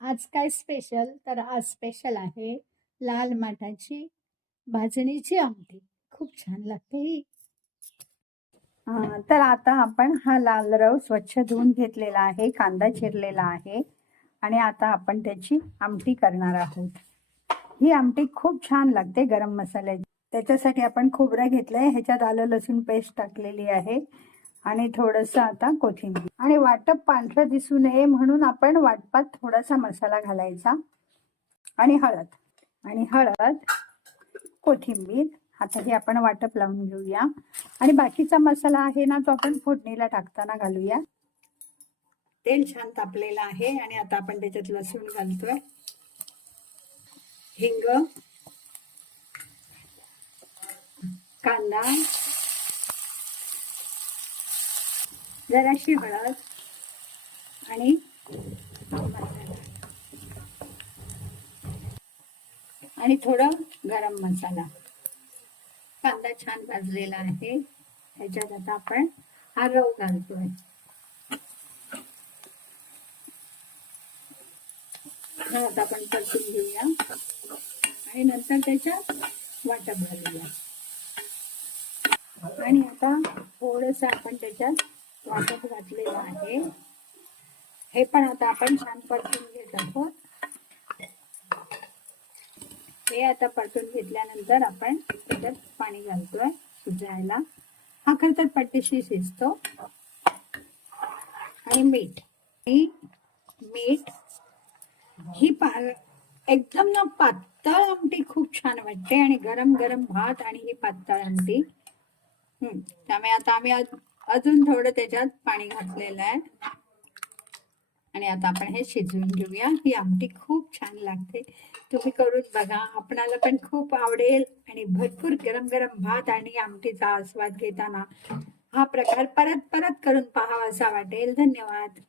आज काय स्पेशल? तर आज स्पेशल आहे लाल माठाची भाजणीची आमटी. खूप छान लागते ही. तर आता आपण हा लाल रव स्वच्छ धुवून घेतलेला आहे, कांदा चिरलेला आहे आणि आता आपण त्याची आमटी करणार आहोत. ही आमटी खूप छान लागते गरम मसाल्याची. त्याच्यासाठी आपण खोबरं घेतलंय, ह्याच्यात आलं लसूण पेस्ट टाकलेली आहे आणि थोडंसं आता कोथिंबीर. आणि वाटप पांढरं दिसू नये म्हणून आपण वाटपात थोडासा मसाला घालायचा आणि हळद कोथिंबीर. आता हे आपण वाटप लावून घेऊया आणि बाकीचा मसाला आहे ना, तो आपण फोडणीला टाकताना घालूया. तेल छान तापलेलं आहे आणि आता आपण त्याच्यात लसूण घालतोय, हिंग, कांदा, जराशी हळद आणि थोडं गरम मसाला. कांदा छान भाजलेला आहे, ह्याच्यात आता आपण हा रव घालतोय. हा आता आपण परतून घेऊया आणि नंतर त्याच्यात वाटप घालूया. आणि आता थोडंसं आपण त्याच्यात वाटप घातलेलं आहे, हे पण आता आपण छान परतून घेत आहोत. हे आता परतून घेतल्यानंतर आपण त्याच्यात पाणी घालतोय शिजायला. हा खरं तर पट्टीशी शिजतो. आणि मीठ ही एकदम ना पातळ आमटी खूप छान वाटते आणि गरम गरम भात आणि ही पातळ आमटी. त्यामुळे आता आम्ही अजून थोडं त्याच्यात पाणी घातलेलं आहे आणि आता आपण हे शिजवून घेऊया. ही आमटी खूप छान लागते, तुम्ही करून बघा, आपणाला पण खूप आवडेल. आणि भरपूर गरम गरम भात आणि आमटीचा आस्वाद घेताना हा प्रकार परत परत करून पाहावा असा वाटेल. धन्यवाद.